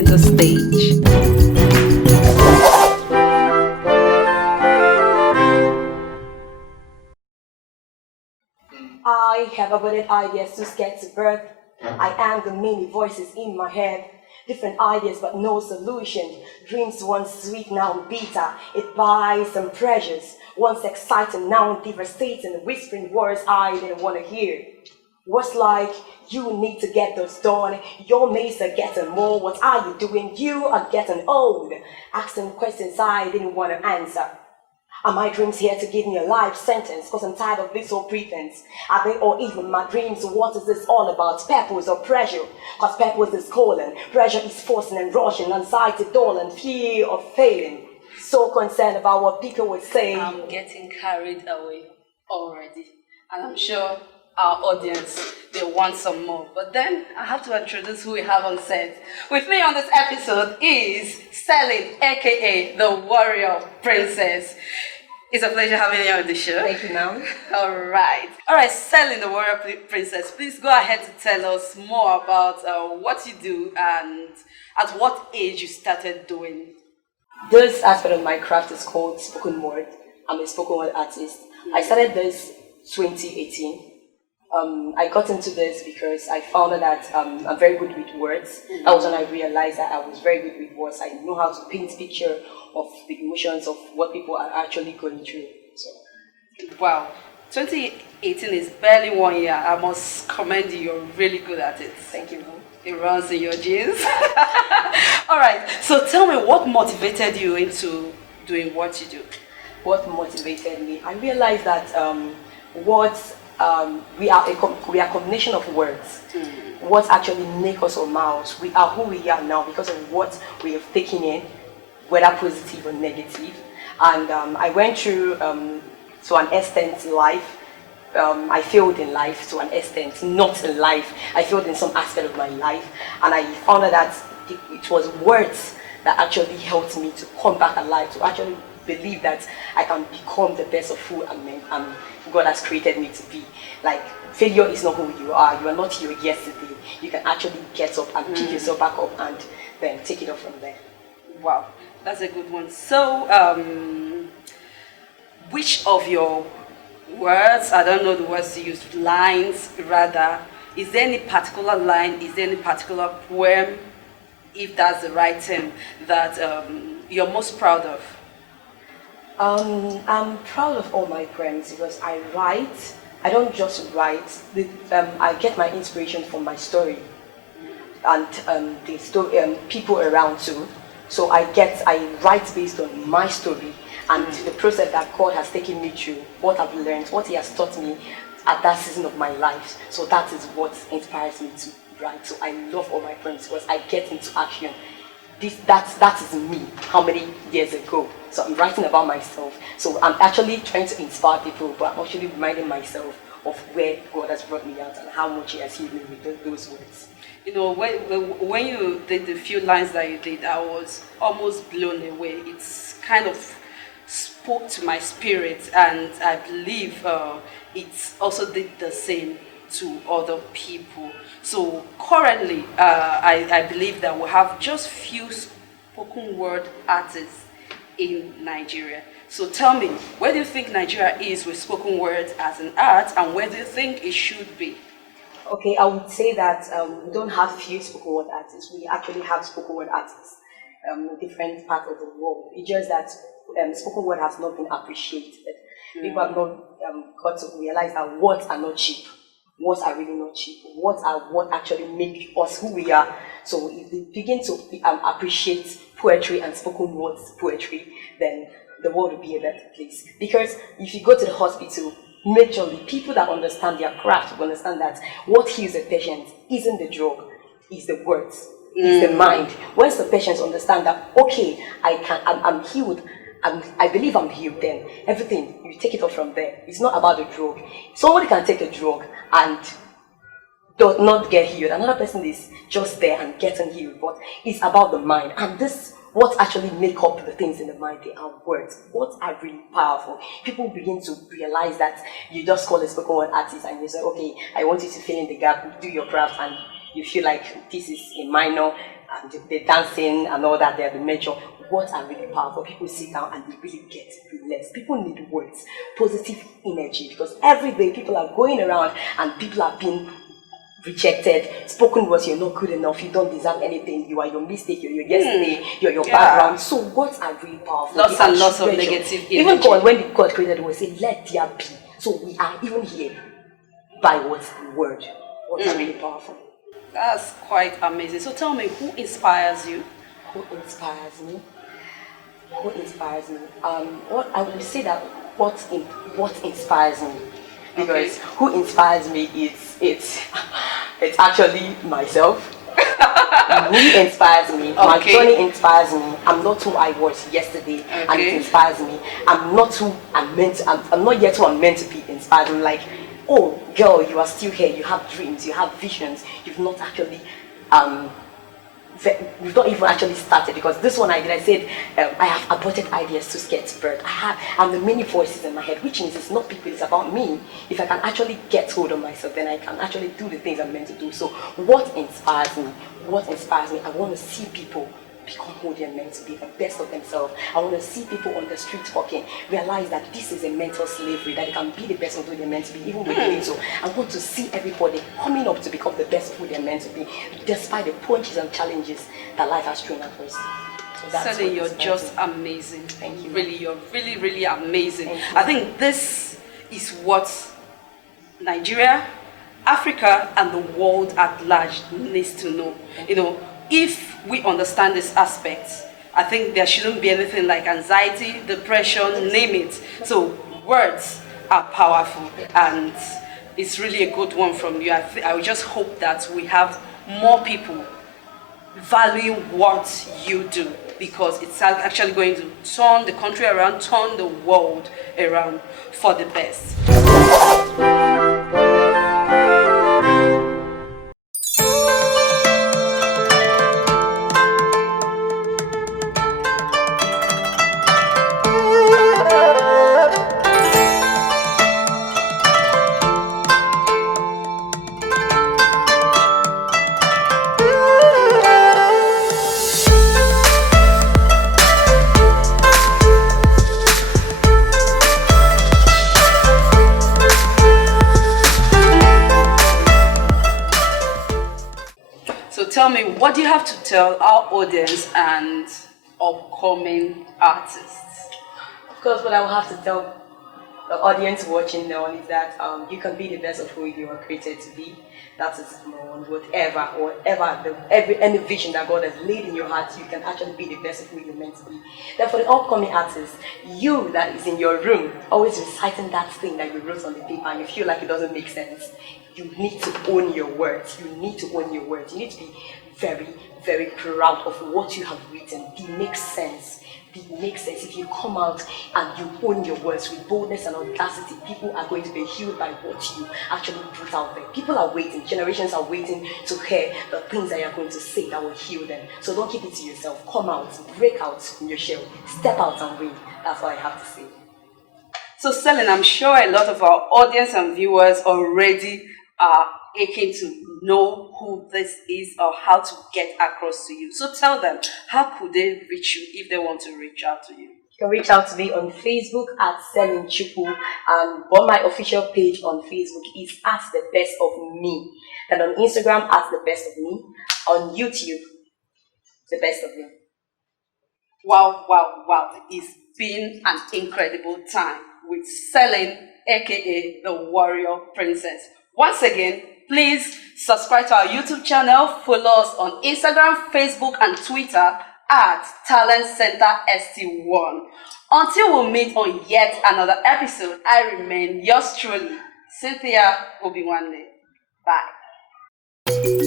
center stage. I have abundant ideas to get to birth. I am the many voices in my head. Different ideas but no solution. Dreams once sweet, now bitter. It buys some pressures. Once exciting, now devastating. Whispering words I didn't want to hear. What's like, you need to get those done. Your mates are getting more. What are you doing? You are getting old. Asking questions I didn't want to answer. Are my dreams here to give me a life sentence? Cause I'm tired of this whole pretense. Are they or even my dreams? What is this all about? Purpose or pressure? Cause purpose is calling. Pressure is forcing and rushing. Anxiety dawning. Fear of failing. So concerned about what people would say. I'm getting carried away already. And I'm sure our audience, they want some more. But then I have to introduce who we have on set. With me on this episode is Celine, aka the Warrior Princess. It's a pleasure having you on the show. Thank you, ma'am. All right, Celine the Warrior Princess, please go ahead to tell us more about what you do and at what age you started doing. This aspect of my craft is called spoken word. I'm a spoken word artist. I started this 2018. I got into this because I found out that I'm very good with words. That was when I realized that I was very good with words. I know how to paint a picture of the emotions of what people are actually going through. So, wow, 2018 is barely 1 year. I must commend you. You're really good at it. Thank you, ma'am. It runs in your genes. All right. So tell me, what motivated you into doing what you do? What motivated me? I realized that we are a combination of words. What actually make us or mouse. We are who we are now because of what we have taken in, whether positive or negative. And I went through, to an extent, life. I failed in life to an extent, not in life. I failed in some aspect of my life. And I found out that it was words that actually helped me to come back alive, to actually believe that I can become the best of who God has created me to be. Like, failure is not who you are. You are not your yesterday. You can actually get up and pick yourself back up and then take it up from there. Wow, that's a good one. So, which of your words, I don't know the words to use, lines rather, is there any particular line, is there any particular poem, if that's the right term, that you're most proud of? I'm proud of all my poems because I write. I don't just write. I get my inspiration from my story and the story people around too. So I write based on my story and the process that God has taken me through, what I've learned, what He has taught me at that season of my life. So that is what inspires me to write. So I love all my poems because I get into action. That is me, how many years ago. So I'm writing about myself. So I'm actually trying to inspire people, but I'm actually reminding myself of where God has brought me out and how much He has healed me with those words. You know, when you did the few lines that you did, I was almost blown away. It's kind of spoke to my spirit, and I believe it also did the same to other people. So currently, I believe that we have just few spoken word artists in Nigeria. So tell me, where do you think Nigeria is with spoken words as an art, and where do you think it should be? Okay, I would say that we don't have few spoken word artists. We actually have spoken word artists in different parts of the world. It's just that spoken word has not been appreciated. People have not got to realize that words are not cheap. Words are really not cheap. Words are what actually make us who we are. So if they begin to appreciate poetry and spoken words poetry, then the world will be a better place. Because if you go to the hospital, majorly people that understand their craft will understand that what heals a patient isn't the drug, it's the words, it's the mind. Once the patients understand that, okay, I'm healed, I believe I'm healed, then everything, you take it off from there. It's not about the drug. Somebody can take a drug and does not get healed. Another person is just there and getting healed, but it's about the mind. And this, what actually make up the things in the mind, they are words. Words are really powerful. People begin to realize that you just call a spoken word artist and you say, okay, I want you to fill in the gap, do your craft, and you feel like this is a minor and the dancing and all that, they're the major. Words are really powerful. People sit down and they really get relaxed. People need words, positive energy, because every day people are going around and people are being rejected. Spoken words, you're not good enough, you don't deserve anything, you are your mistake, you're your yesterday, you're your background. So words are really powerful. Lots and lots of negative energy. Even God, when God created the world, said, let there be. So we are even here by what word. Words are really powerful. That's quite amazing. So tell me, who inspires you? Who inspires me? Who inspires me? What I would say that what inspires me, because who inspires me it's actually myself. Me inspires me. My journey inspires me. I'm not who I was yesterday, and it inspires me. I'm not who I'm meant to, I'm not yet who I'm meant to be. Inspired me, like, oh girl, you are still here. You have dreams. You have visions. You've not actually we've not even actually started, because this one I did, I said I have aborted ideas to get birth. I'm the many voices in my head, which means it's not people, it's about me. If I can actually get hold of myself, then I can actually do the things I'm meant to do. So what inspires me? What inspires me? I want to see people become who they're meant to be, the best of themselves. I want to see people on the street talking, realize that this is a mental slavery, that they can be the best of who they're meant to be, even within it. So I want to see everybody coming up to become the best of who they're meant to be, despite the punches and challenges that life has thrown at us. So Celine, you're just amazing. Thank you. Really, you're really, really amazing. I think this is what Nigeria, Africa, and the world at large needs to know. You know, if we understand this aspect, I think there shouldn't be anything like anxiety, depression, name it. So words are powerful, and it's really a good one from you. I would just hope that we have more people value what you do, because it's actually going to turn the country around, turn the world around for the best. Tell me, what do you have to tell our audience and upcoming artists? Of course, what I will have to tell the audience watching now is that you can be the best of who you are created to be. That is any vision that God has laid in your heart, you can actually be the best of who you're meant to be. Then for the upcoming artists, you that is in your room, always reciting that thing that you wrote on the paper and you feel like it doesn't make sense, you need to own your words. You need to own your words. You need to be very, very proud of what you have written. It makes sense. It makes sense. If you come out and you own your words with boldness and audacity, people are going to be healed by what you actually put out there. People are waiting. Generations are waiting to hear the things that you're going to say that will heal them. So don't keep it to yourself. Come out, break out from your shell, step out and win. That's what I have to say. So Celine, I'm sure a lot of our audience and viewers already are aching to know who this is or how to get across to you. So tell them, how could they reach you if they want to reach out to you? You can reach out to me on Facebook at Celine Chuku, and on my official page on Facebook is at the best of me, and on Instagram at the best of me, on YouTube the best of me. Wow, wow, wow. It's been an incredible time with Celine, aka the Warrior Princess. Once again, please subscribe to our YouTube channel, follow us on Instagram, Facebook, and Twitter at Talent Center ST1. Until we meet on yet another episode, I remain yours truly, Cynthia Obiwanne. Bye.